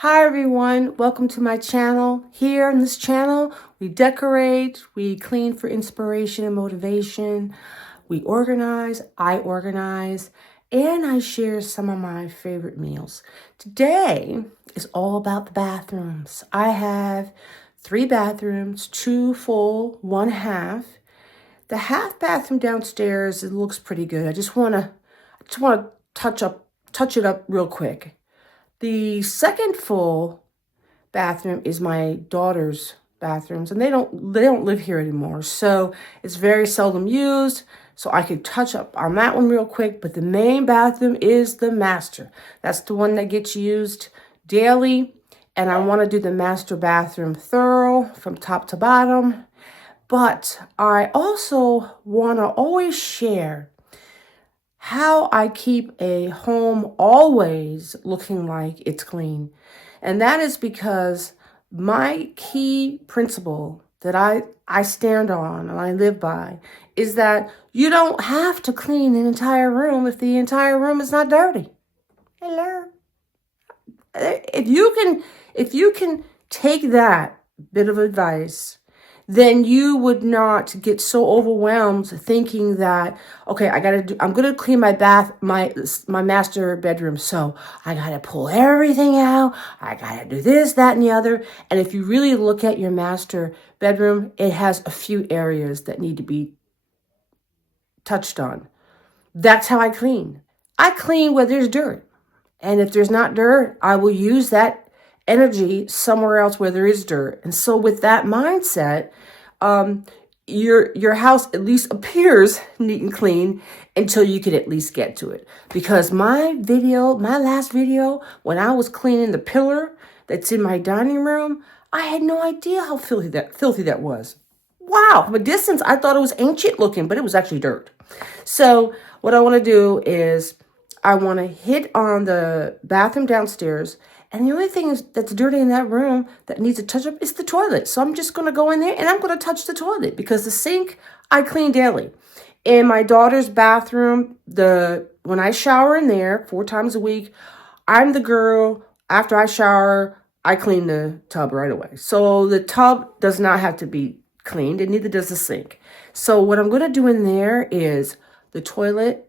Hi everyone, welcome to my channel. Here in this channel, we decorate, we clean for inspiration and motivation, we organize, I organize, and I share some of my favorite meals. Today is all about the bathrooms. I have 3 bathrooms, 2 full, 1 half. The half bathroom downstairs, it looks pretty good. I just wanna touch it up real quick. The second full bathroom is my daughter's bathrooms, and they don't live here anymore. So it's very seldom used. So I could touch up on that one real quick, but the main bathroom is the master. That's the one that gets used daily, and I want to do the master bathroom thorough from top to bottom. But I also want to always share how I keep a home always looking like it's clean. And that is because my key principle that I stand on and I live by is that you don't have to clean an entire room if the entire room is not dirty. Hello. If you can take that bit of advice, then you would not get so overwhelmed thinking that, okay, I'm gonna clean my my master bedroom, so I gotta pull everything out, I gotta do this, that, and the other. And if you really look at your master bedroom, it has a few areas that need to be touched on. That's how I clean. I clean where there's dirt. And if there's not dirt, I will use that energy somewhere else where there is dirt. And so with that mindset, your house at least appears neat and clean until you can at least get to it. Because my last video, when I was cleaning the pillar that's in my dining room, I had no idea how filthy that was. Wow, from a distance, I thought it was ancient looking, but it was actually dirt. So what I want to do is I want to hit on the bathroom downstairs. And the only thing that's dirty in that room that needs a touch up is the toilet. So I'm just going to go in there and I'm going to touch the toilet because the sink I clean daily. In my daughter's bathroom, when I shower in there 4 times a week, I'm the girl. After I shower, I clean the tub right away. So the tub does not have to be cleaned, and neither does the sink. So what I'm going to do in there is the toilet,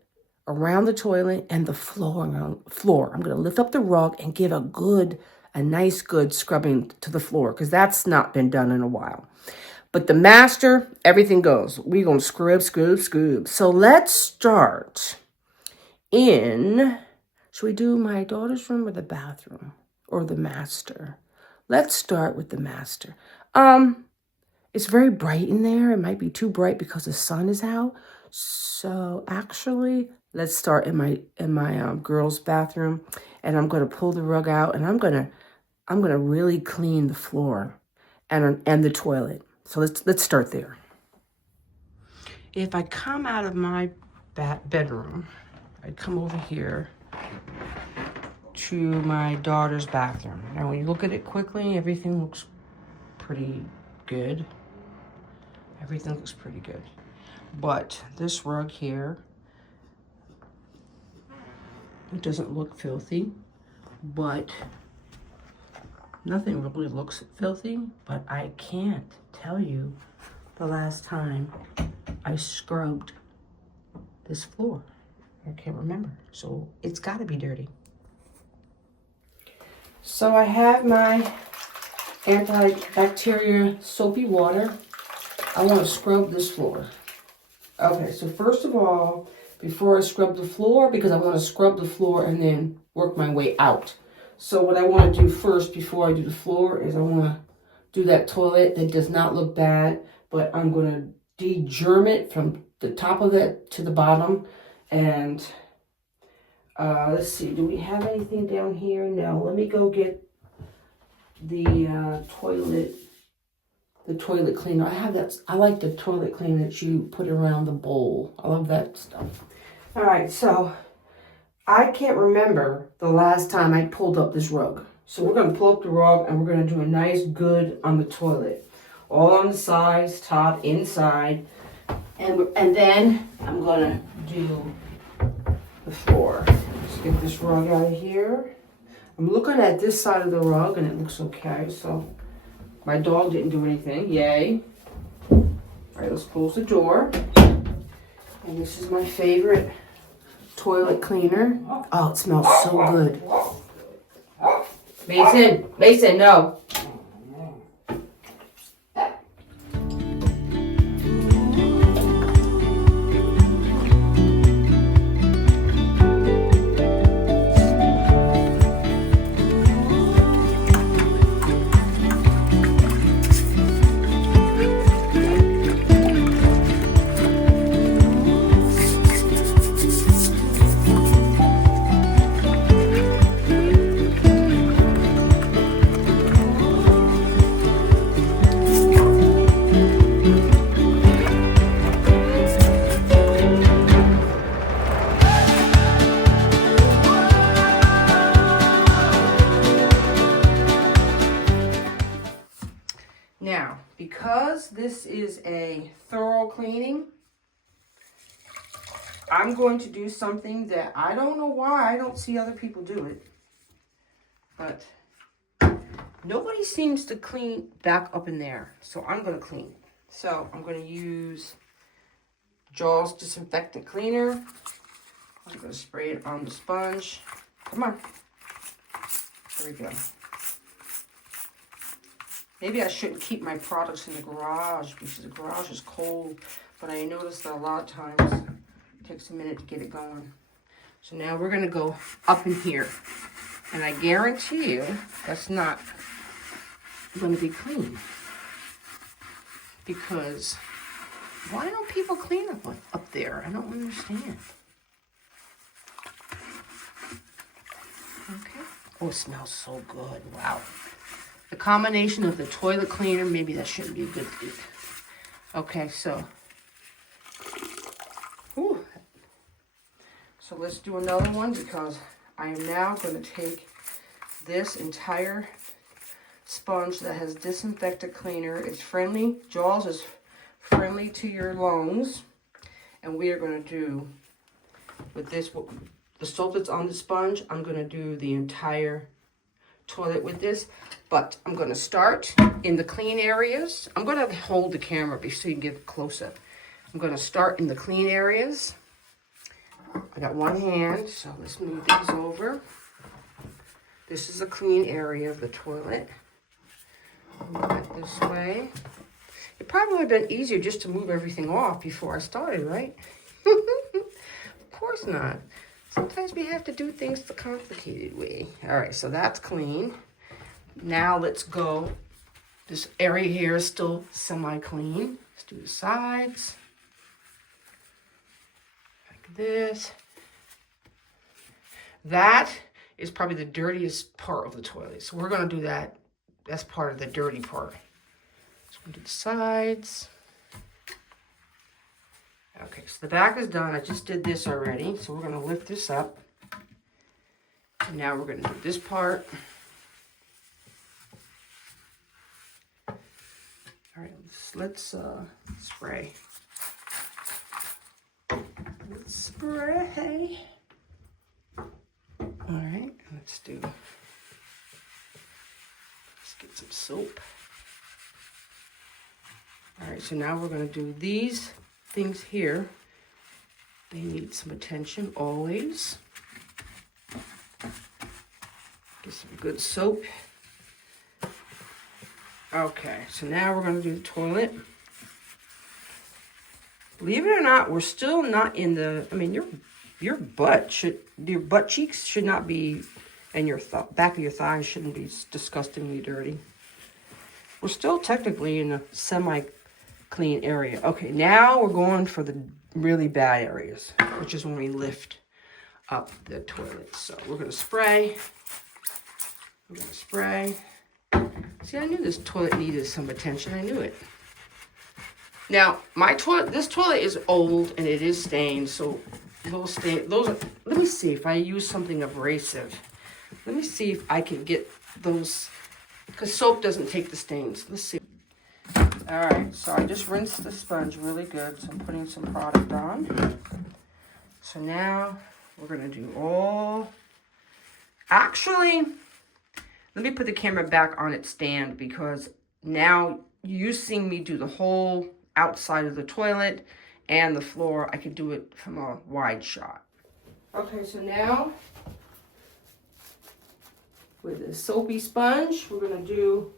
around the toilet, and the floor. I'm going to lift up the rug and give a nice good scrubbing to the floor because that's not been done in a while. But the master, everything goes. We're going to scrub. So let's start should we do my daughter's room or the bathroom or the master? Let's start with the master. It's very bright in there. It might be too bright because the sun is out. So actually, let's start in my girls' bathroom, and I'm going to pull the rug out, and I'm gonna really clean the floor and the toilet. So let's start there. If I come out of my bedroom, I come over here to my daughter's bathroom. Now, when you look at it quickly, everything looks pretty good. Everything looks pretty good. But this rug here, it doesn't look filthy, but nothing really looks filthy. But I can't tell you the last time I scrubbed this floor. I can't remember. So it's got to be dirty. So I have my antibacterial soapy water. I want to scrub this floor. Okay, so first of all, before I scrub the floor, because I want to scrub the floor and then work my way out. So what I want to do first before I do the floor is I want to do that toilet that does not look bad, but I'm going to de-germ it from the top of it to the bottom. And let's see, do we have anything down here? No, let me go get the toilet cleaner. I like the toilet cleaner that you put around the bowl. I love that stuff. All right, so I can't remember the last time I pulled up this rug. So we're going to pull up the rug and we're going to do a nice good on the toilet. All on the sides, top, inside. And then I'm going to do the floor. Let's get this rug out of here. I'm looking at this side of the rug and it looks okay. So my dog didn't do anything. Yay. All right, let's close the door. And this is my favorite toilet cleaner. Oh, it smells so good. Mason, no. Now, because this is a thorough cleaning, I'm going to do something that I don't know why I don't see other people do it. But nobody seems to clean back up in there. So I'm going to clean. So I'm going to use Jaws disinfectant cleaner. I'm going to spray it on the sponge. Come on. There we go. Maybe I shouldn't keep my products in the garage because the garage is cold. But I noticed that a lot of times it takes a minute to get it going. So now we're going to go up in here. And I guarantee you that's not going to be clean. Because why don't people clean up there? I don't understand. Okay. Oh, it smells so good. Wow. The combination of the toilet cleaner, maybe that shouldn't be a good thing. Okay, so. Whew. So let's do another one because I am now going to take this entire sponge that has disinfectant cleaner. It's friendly. Jaws is friendly to your lungs. And we are going to do, with this, the soap that's on the sponge, I'm going to do the entire toilet with this. But I'm going to start in the clean areas. I'm going to hold the camera so you can get close up. I'm going to start in the clean areas. I got one hand, so let's move these over. This is a clean area of the toilet. Move it this way. It probably would have been easier just to move everything off before I started, right? Of course not. Sometimes we have to do things the complicated way. All right, so that's clean. Now let's go. This area here is still semi-clean. Let's do the sides. Like this. That is probably the dirtiest part of the toilet. So we're going to do that. That's part of the dirty part. So we'll do the sides. Okay, so the back is done. I just did this already. So we're going to lift this up. And now we're going to do this part. All right, let's spray. Let's spray. All right, let's get some soap. All right, so now we're going to do these things here. They need some attention always. Get some good soap. Okay, so now we're going to do the toilet. Believe it or not, we're still not in the, I mean, your butt cheeks should not be, and your back of your thighs shouldn't be disgustingly dirty. We're still technically in a semi-clean area. Okay, now we're going for the really bad areas, which is when we lift up the toilet. So we're going to spray. We're going to spray. See, I knew this toilet needed some attention. I knew it. Now, this toilet is old and it is stained, so those are, let me see if I use something abrasive. Let me see if I can get those, because soap doesn't take the stains. Let's see. All right, so I just rinsed the sponge really good, so I'm putting some product on. So now we're going to do actually, let me put the camera back on its stand because now you're seeing me do the whole outside of the toilet and the floor. I could do it from a wide shot. Okay, so now with the soapy sponge, we're going to do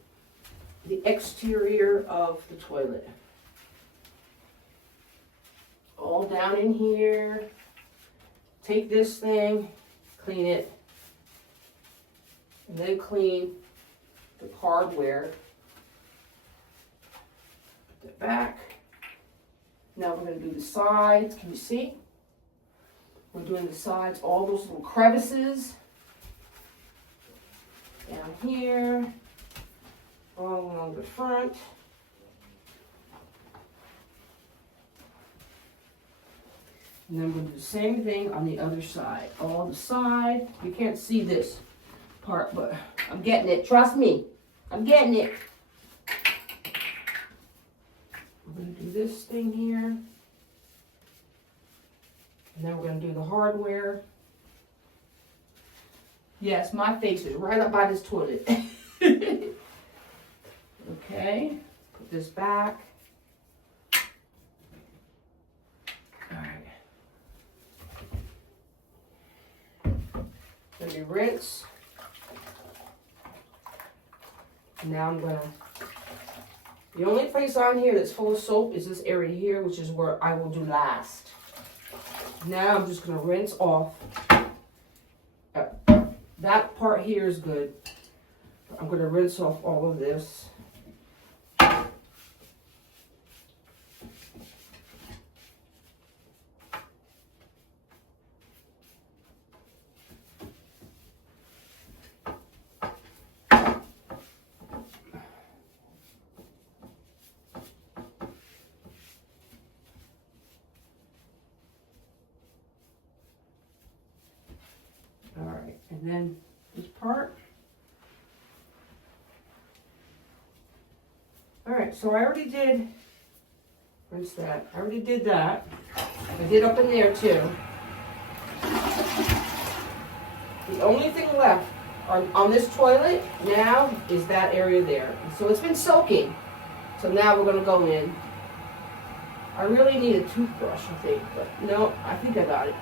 the exterior of the toilet. All down in here. Take this thing, clean it, and then clean the hardware. Put it back. Now we're going to do the sides. Can you see? We're doing the sides, all those little crevices. Down here, all along the front. And then we'll do the same thing on the other side. All the side. You can't see this part, but I'm getting it. Trust me. I'm getting it. We're going to do this thing here. And then we're going to do the hardware. Yes, my face is right up by this toilet. Okay. Put this back. Let me rinse. Now I'm gonna, the only place on here that's full of soap is this area here, which is where I will do last. Now I'm just gonna rinse off. That part here is good. I'm gonna rinse off all of this. And then this part. All right, so I already did, rinse that. I already did that. I did up in there too. The only thing left on this toilet now is that area there. So it's been soaking. So now we're gonna go in. I really need a toothbrush, I think, but no, I think I got it.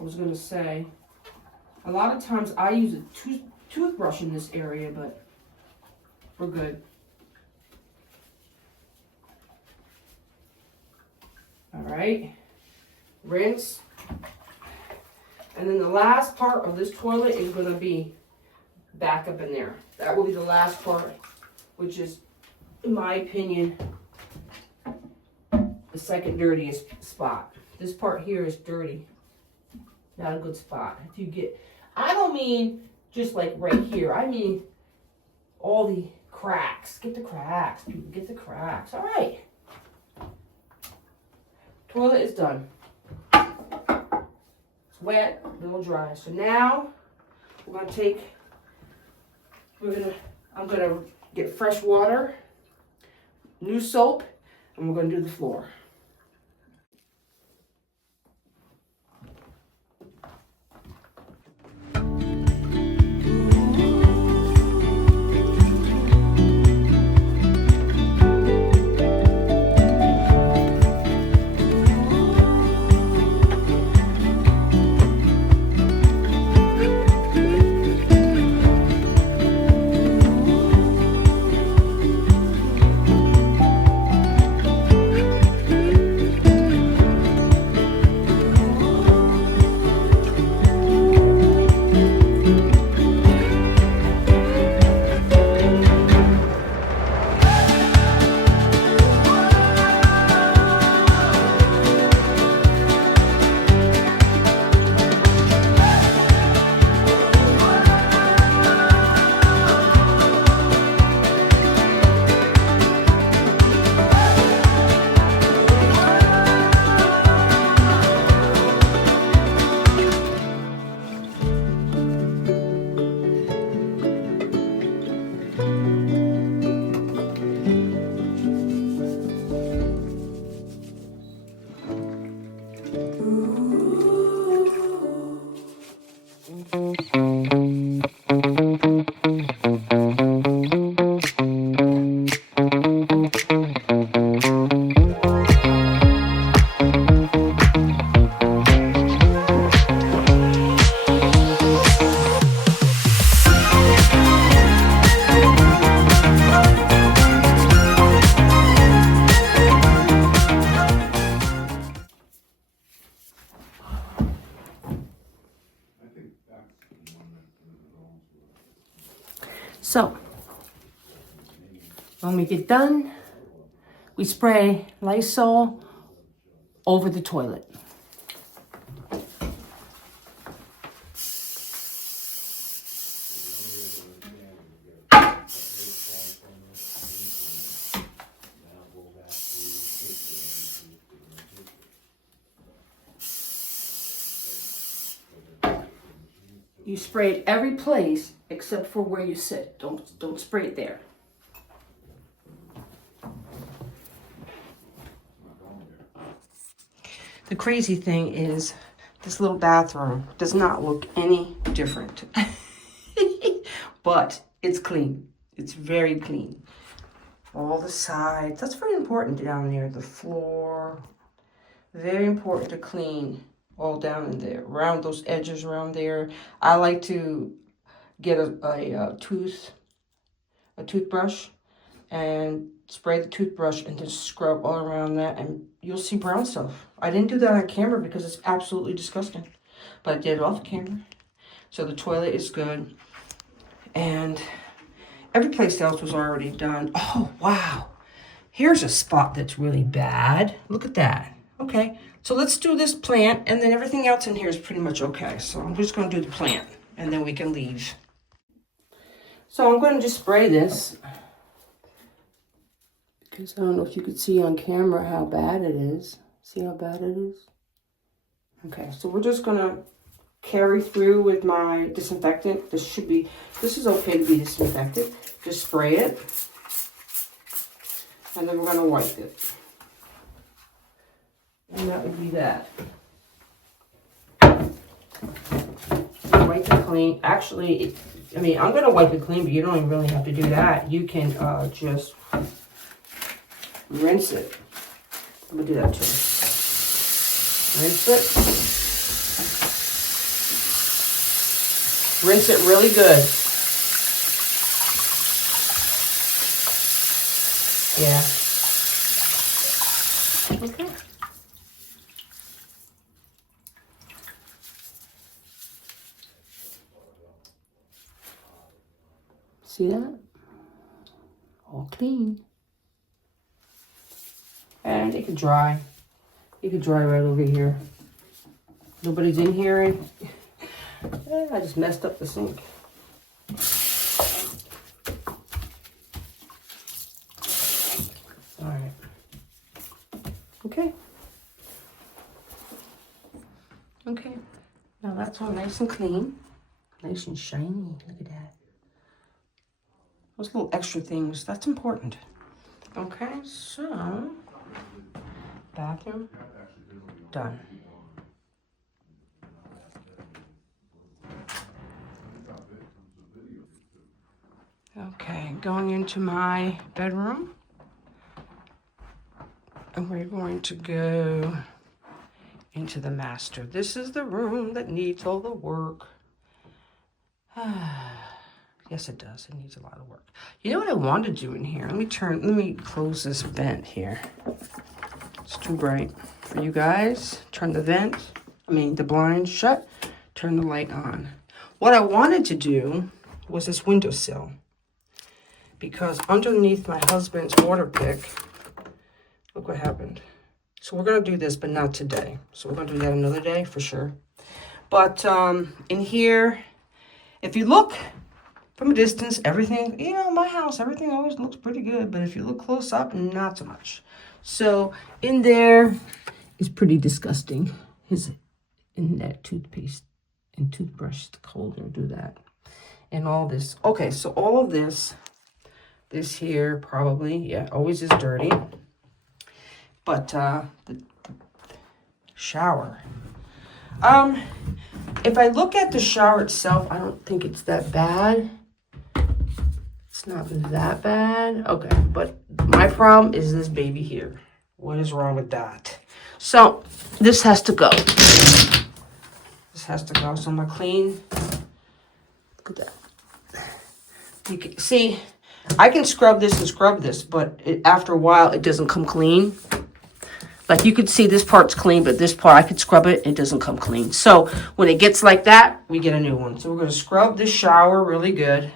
I was going to say, a lot of times I use a toothbrush in this area, but we're good. All right, rinse. And then the last part of this toilet is going to be back up in there. That will be the last part, which is, in my opinion, the second dirtiest spot. This part here is dirty. Not a good spot. If you get, I don't mean just like right here. I mean all the cracks. Get the cracks. People get the cracks. All right. Toilet is done. It's wet, a little dry. So now we're gonna take, I'm gonna get fresh water, new soap, and we're gonna do the floor. So, when we get done, we spray Lysol over the toilet. You spray it every place except for where you sit. Don't spray it there. The crazy thing is this little bathroom does not look any different. But it's clean. It's very clean. All the sides. That's very important down there. The floor. Very important to clean. All down in there, around those edges around there. I like to get a toothbrush and spray the toothbrush and just scrub all around that, and you'll see brown stuff. I didn't do that on camera because it's absolutely disgusting, but I did it off camera. So the toilet is good, and every place else was already done. Oh, wow. Here's a spot that's really bad. Look at that. Okay, so let's do this plant, and then everything else in here is pretty much okay. So I'm just going to do the plant, and then we can leave. So I'm going to just spray this, because I don't know if you could see on camera how bad it is. See how bad it is? Okay, so we're just going to carry through with my disinfectant. This is okay to be disinfected. Just spray it, and then we're going to wipe it. And that would be that. Wipe it clean. Actually, I'm going to wipe it clean, but you don't even really have to do that. You can just rinse it. I'm going to do that too. Rinse it. Rinse it really good. Yeah. Okay. See that? All clean. And it could dry. It could dry right over here. Nobody's in here. And I just messed up the sink. All right. Okay. Okay. Now that's all nice and clean. Nice and shiny. Look at that. Those little extra things, that's important. Okay, so bathroom done. Okay, going into my bedroom. And we're going to go into the master. This is the room that needs all the work. Yes, it does. It needs a lot of work. You know what I want to do in here? Let me close this vent here. It's too bright for you guys. Turn the the blinds shut. Turn the light on. What I wanted to do was this windowsill, because underneath my husband's water pick, look what happened. So we're going to do this, but not today. So we're going to do that another day for sure. But in here, if you look from a distance, everything, my house, everything always looks pretty good. But if you look close up, not so much. So in there is pretty disgusting. In that toothpaste and toothbrush holder, do that. And all this. Okay, so all of this here probably, always is dirty. But the shower. if I look at the shower itself, I don't think it's that bad. It's not that bad. Okay, but my problem is this baby here. What is wrong with that? So this has to go. This has to go. So I'm gonna clean. Look at that. You can see, I can scrub this and scrub this, but after a while, it doesn't come clean. Like you could see this part's clean, but this part, I could scrub it, it doesn't come clean. So when it gets like that, we get a new one. So we're gonna scrub this shower really good.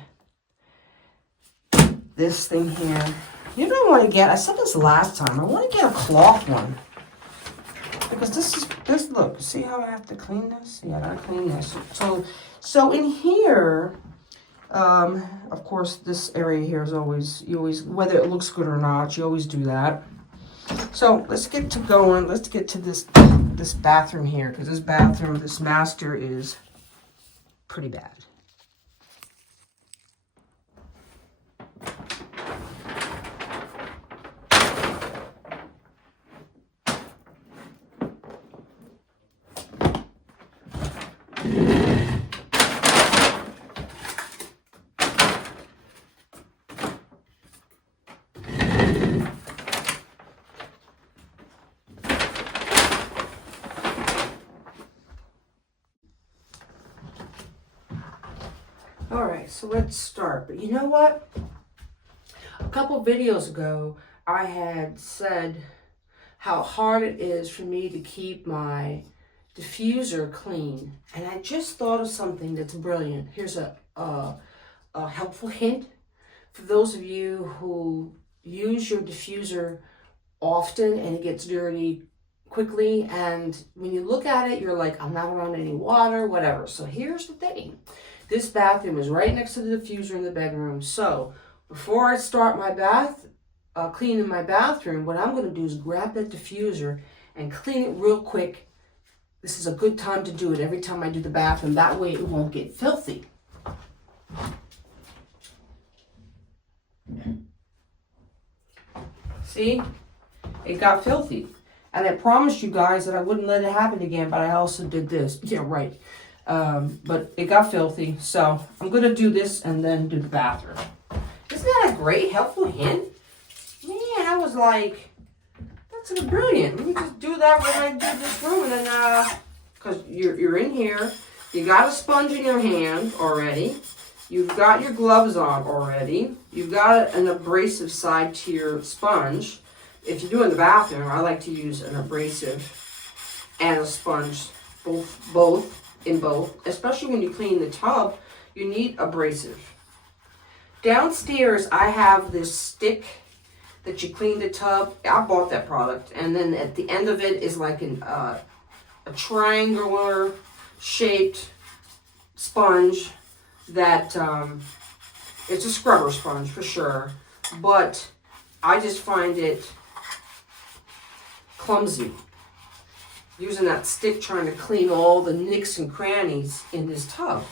This thing here. You don't want to get, I said this last time, I want to get a cloth one. Because this, look, see how I have to clean this? Yeah, I gotta clean this. So in here, of course, this area here is always, whether it looks good or not, you always do that. So let's get to going. Let's get to this bathroom here, because this bathroom, this master is pretty bad. All right, so let's start. But you know what? A couple videos ago, I had said how hard it is for me to keep my diffuser clean. And I just thought of something that's brilliant. Here's a helpful hint for those of you who use your diffuser often and it gets dirty quickly. And when you look at it, you're like, I'm not around any water, whatever. So here's the thing. This bathroom is right next to the diffuser in the bedroom. So before I start my cleaning my bathroom, what I'm going to do is grab that diffuser and clean it real quick. This is a good time to do it every time I do the bathroom. That way it won't get filthy. See? It got filthy. And I promised you guys that I wouldn't let it happen again, but I also did this. Yeah, right. But it got filthy, so I'm going to do this and then do the bathroom. Isn't that a great, helpful hint? Man, I was like, that's brilliant. Let me just do that when I do this room, and then, because you're in here, you got a sponge in your hand already, you've got your gloves on already, you've got an abrasive side to your sponge. If you're doing the bathroom, I like to use an abrasive and a sponge, both, especially when you clean the tub, you need abrasive. Downstairs, I have this stick that you clean the tub. I bought that product, and then at the end of it is like a triangular shaped sponge that it's a scrubber sponge for sure, but I just find it clumsy using that stick trying to clean all the nicks and crannies in this tub.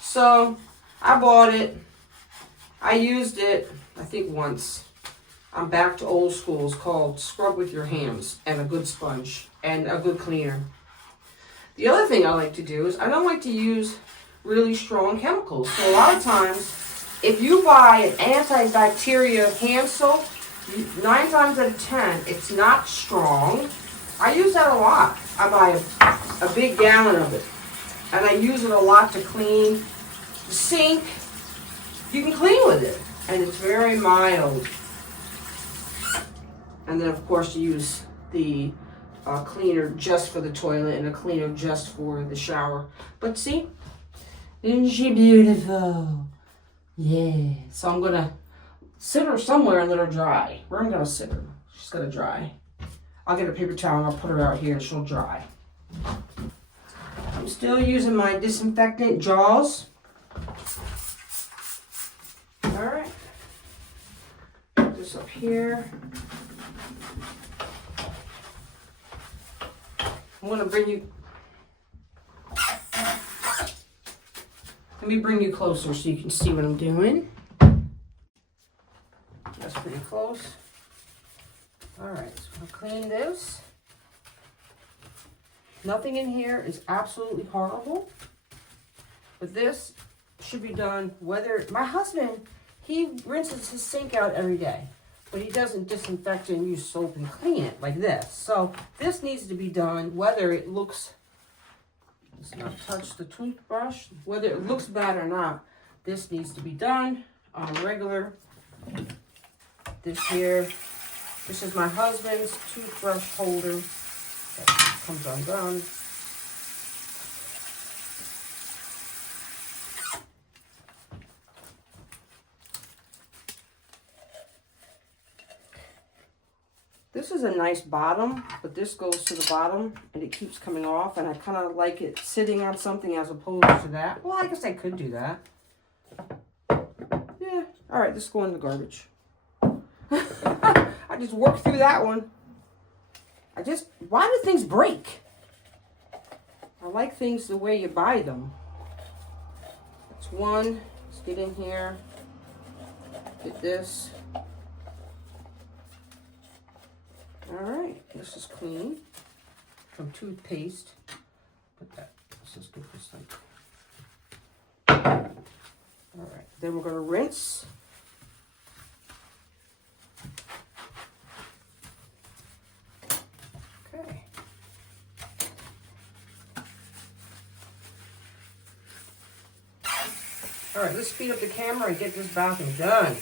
So I bought it. I used it, I think once. I'm back to old school. It's called scrub with your hands and a good sponge and a good cleaner. The other thing I like to do is I don't like to use really strong chemicals. So a lot of times, if you buy an antibacterial hand soap, 9 times out of 10, it's not strong. I use that a lot. I buy a big gallon of it, and I use it a lot to clean the sink. You can clean with it, and it's very mild. And then, of course, you use the cleaner just for the toilet and a cleaner just for the shower. But see, isn't she beautiful? Yeah. So I'm gonna sit her somewhere and let her dry. Where I'm gonna sit her? She's gonna dry. I'll get a paper towel and I'll put her out here and she'll dry. I'm still using my disinfectant Jaws. Alright. Put this up here. I'm gonna bring you. Let me bring you closer so you can see what I'm doing. That's pretty close. Alright, so I'll clean this. Nothing in here is absolutely horrible. But this should be done whether, my husband, he rinses his sink out every day, but he doesn't disinfect and use soap and clean it like this. So this needs to be done whether it looks, let's not touch the toothbrush, whether it looks bad or not. This needs to be done on a regular. This here, this is my husband's toothbrush holder that comes undone. This is a nice bottom, but this goes to the bottom and it keeps coming off, and I kind of like it sitting on something as opposed to that. Well, I guess I could do that. Yeah, all right, this is going in the garbage. I just worked through that one. Why do things break? I like things the way you buy them. That's one. Let's get in here. Get this. All right, this is clean from toothpaste. Put that, let's just get this thing. All right, then we're gonna rinse. Okay. All right, let's speed up the camera and get this bathroom done.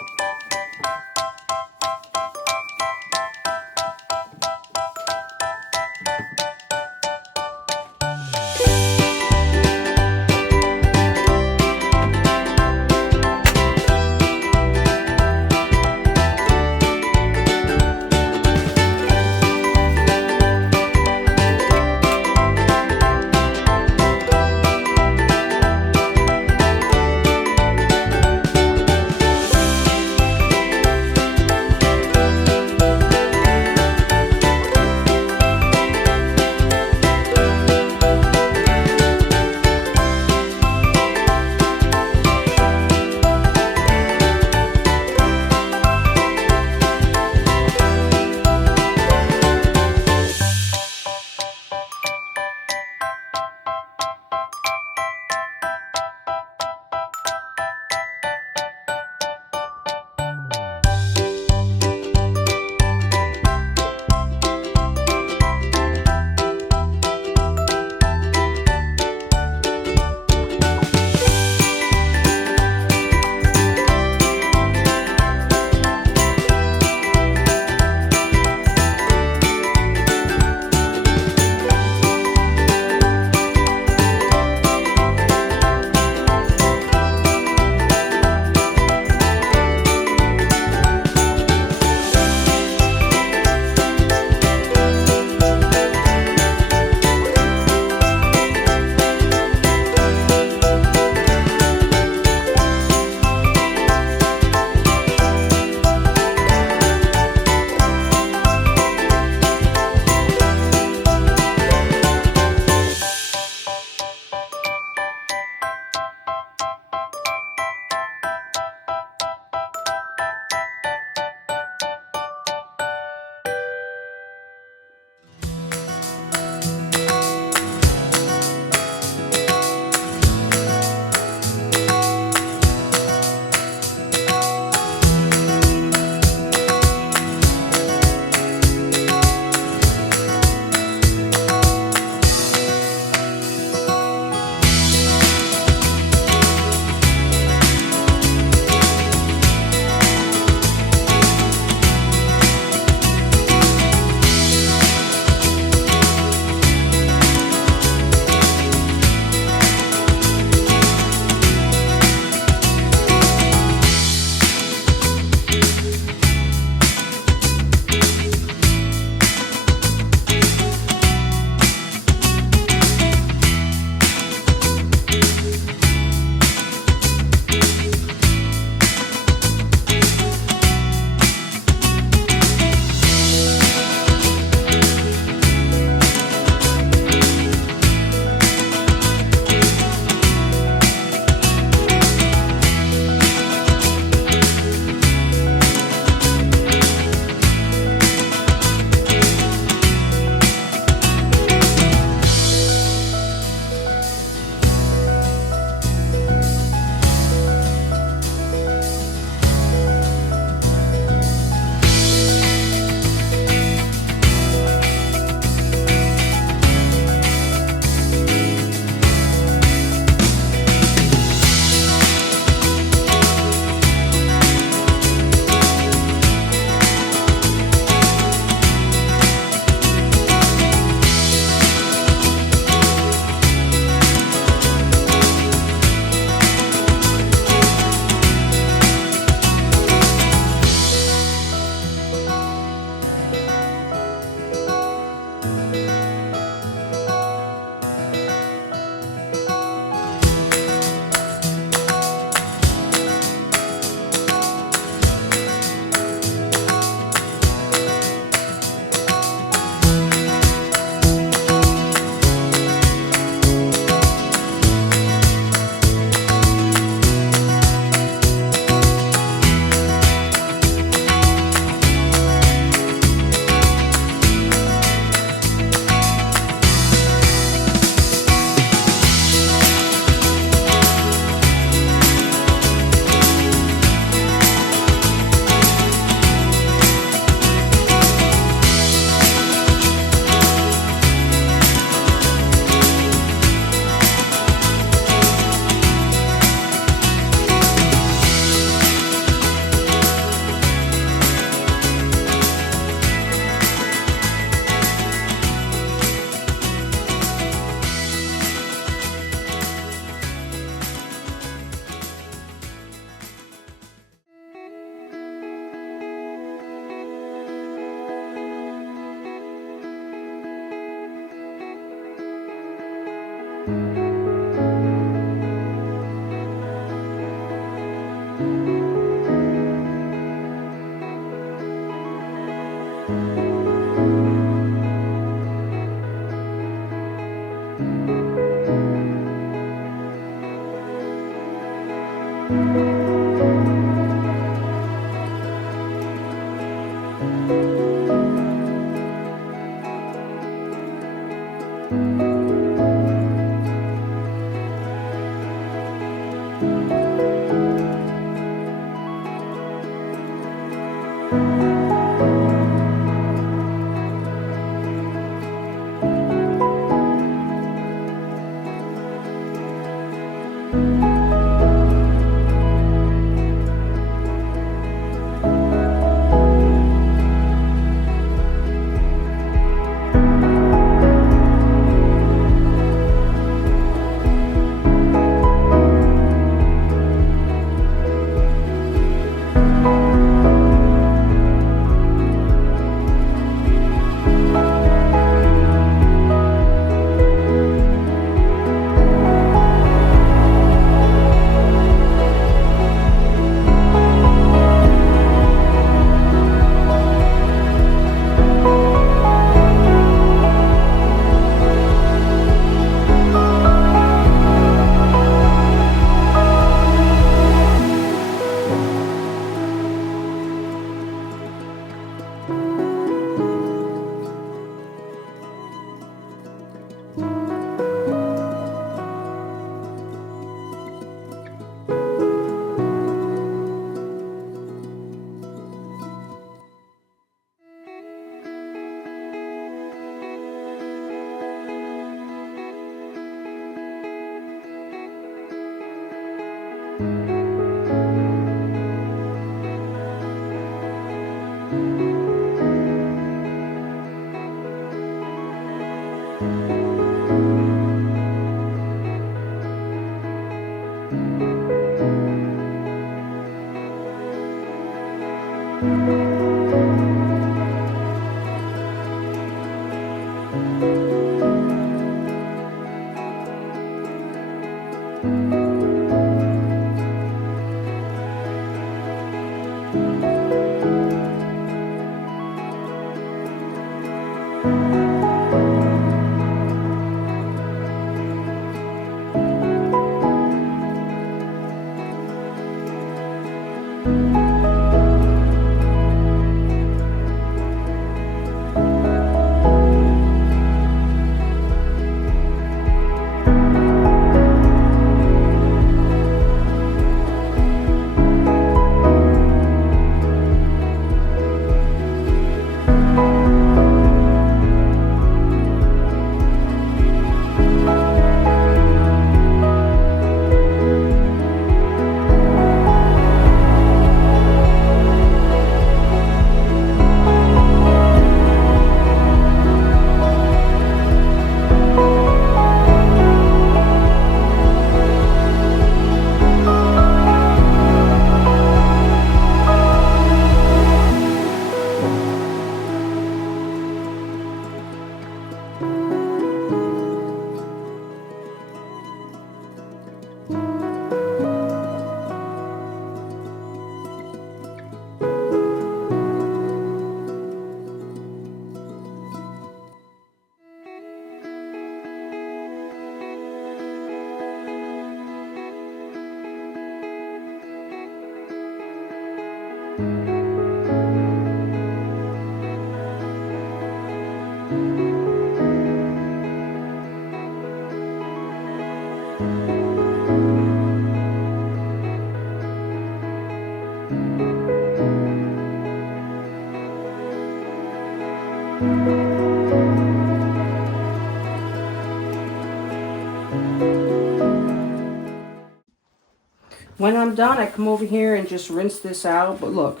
When I'm done, I come over here and just rinse this out. But look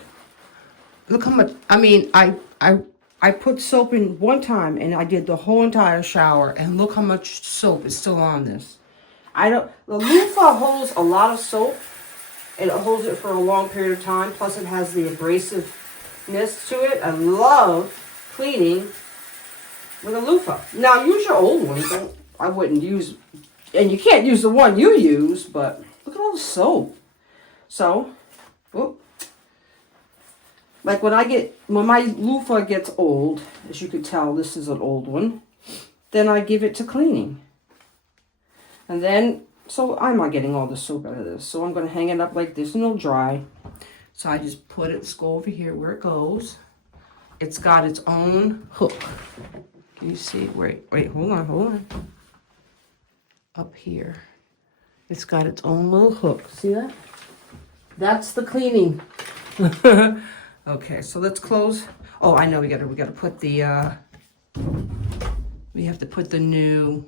how much. I mean, I put soap in one time and I did the whole entire shower, and look how much soap is still on this. I don't. The loofah holds a lot of soap, and it holds it for a long period of time. Plus, it has the abrasiveness to it. I love cleaning with a loofah. Now, use your old one. I wouldn't use And you can't use the one you use, but look at all the soap. So, whoop. Like when my loofah gets old, as you can tell, this is an old one, then I give it to cleaning. And then, so I'm not getting all the soap out of this. So I'm going to hang it up like this and it'll dry. So I just put it, let's go over here where it goes. It's got its own hook. Can you see? Wait, hold on. Up here. It's got its own little hook. See that? That's the cleaning. Okay, so let's close. Oh, I know we gotta put the we have to put the new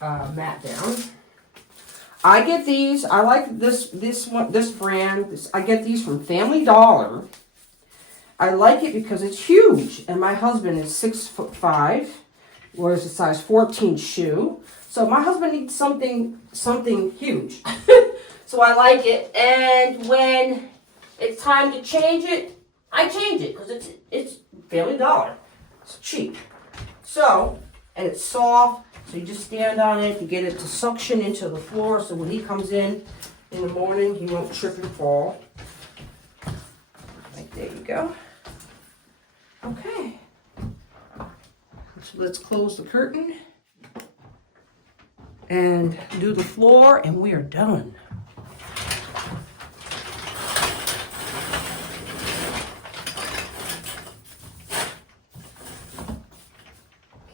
mat down. I get these. I like this brand. I get these from Family Dollar. I like it because it's huge, and my husband is 6'5", wears a size 14 shoe. So my husband needs something huge. So I like it, and when it's time to change it, I change it because it's Family Dollar. It's cheap. So, and it's soft, so you just stand on it to get it to suction into the floor, so when he comes in the morning, he won't trip and fall. Like, there you go. Okay. So let's close the curtain and do the floor, and we are done.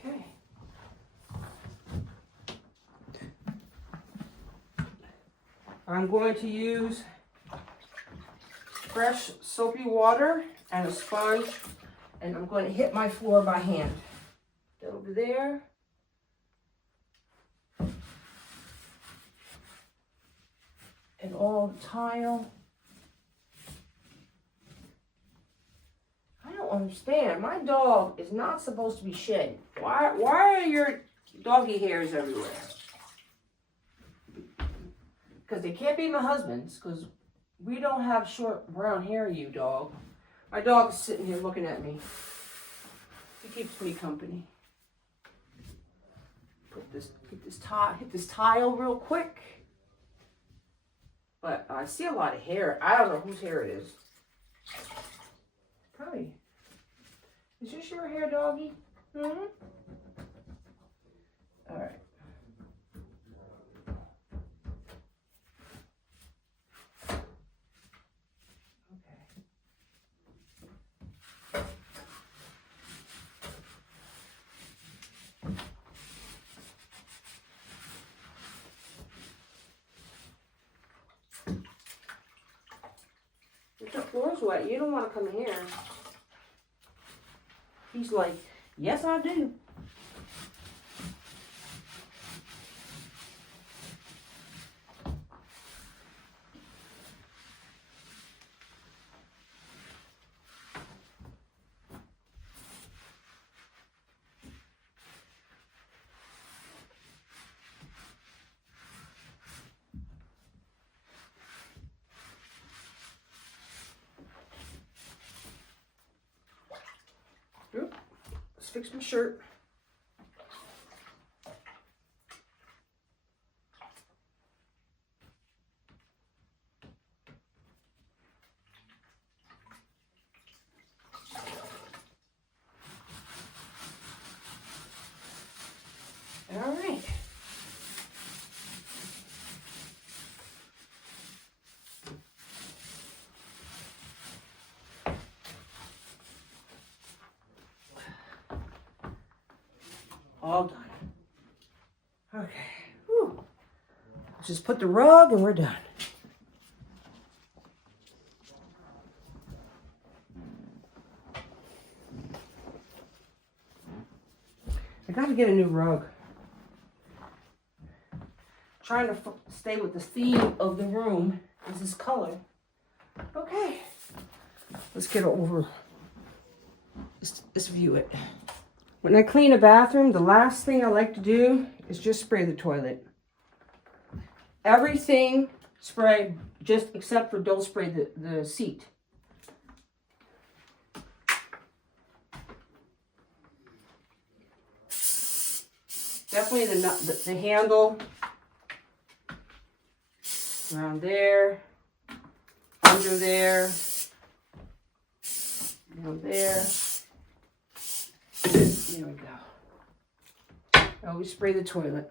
Okay. I'm going to use fresh soapy water and a sponge, and I'm going to hit my floor by hand. That over there. And all the tile. I don't understand. My dog is not supposed to be shedding. Why are your doggy hairs everywhere? Because they can't be my husband's, because we don't have short brown hair, you dog. My dog is sitting here looking at me. He keeps me company. Hit this tile real quick. But I see a lot of hair. I don't know whose hair it is. Probably. Is this your hair, doggy? Mm-hmm. All right. The floor's wet. You don't want to come here. He's like, yes, I do. Let's fix my shirt. All right. All done. Okay. Whew. Just put the rug and we're done. I gotta get a new rug. Trying to stay with the theme of the room is this color. Okay. Let's get over. Let's view it. When I clean a bathroom, the last thing I like to do is just spray the toilet. Everything spray, just except for don't spray the seat. Definitely the handle. Around there. Under there. Down there. There we go. Now we spray the toilet.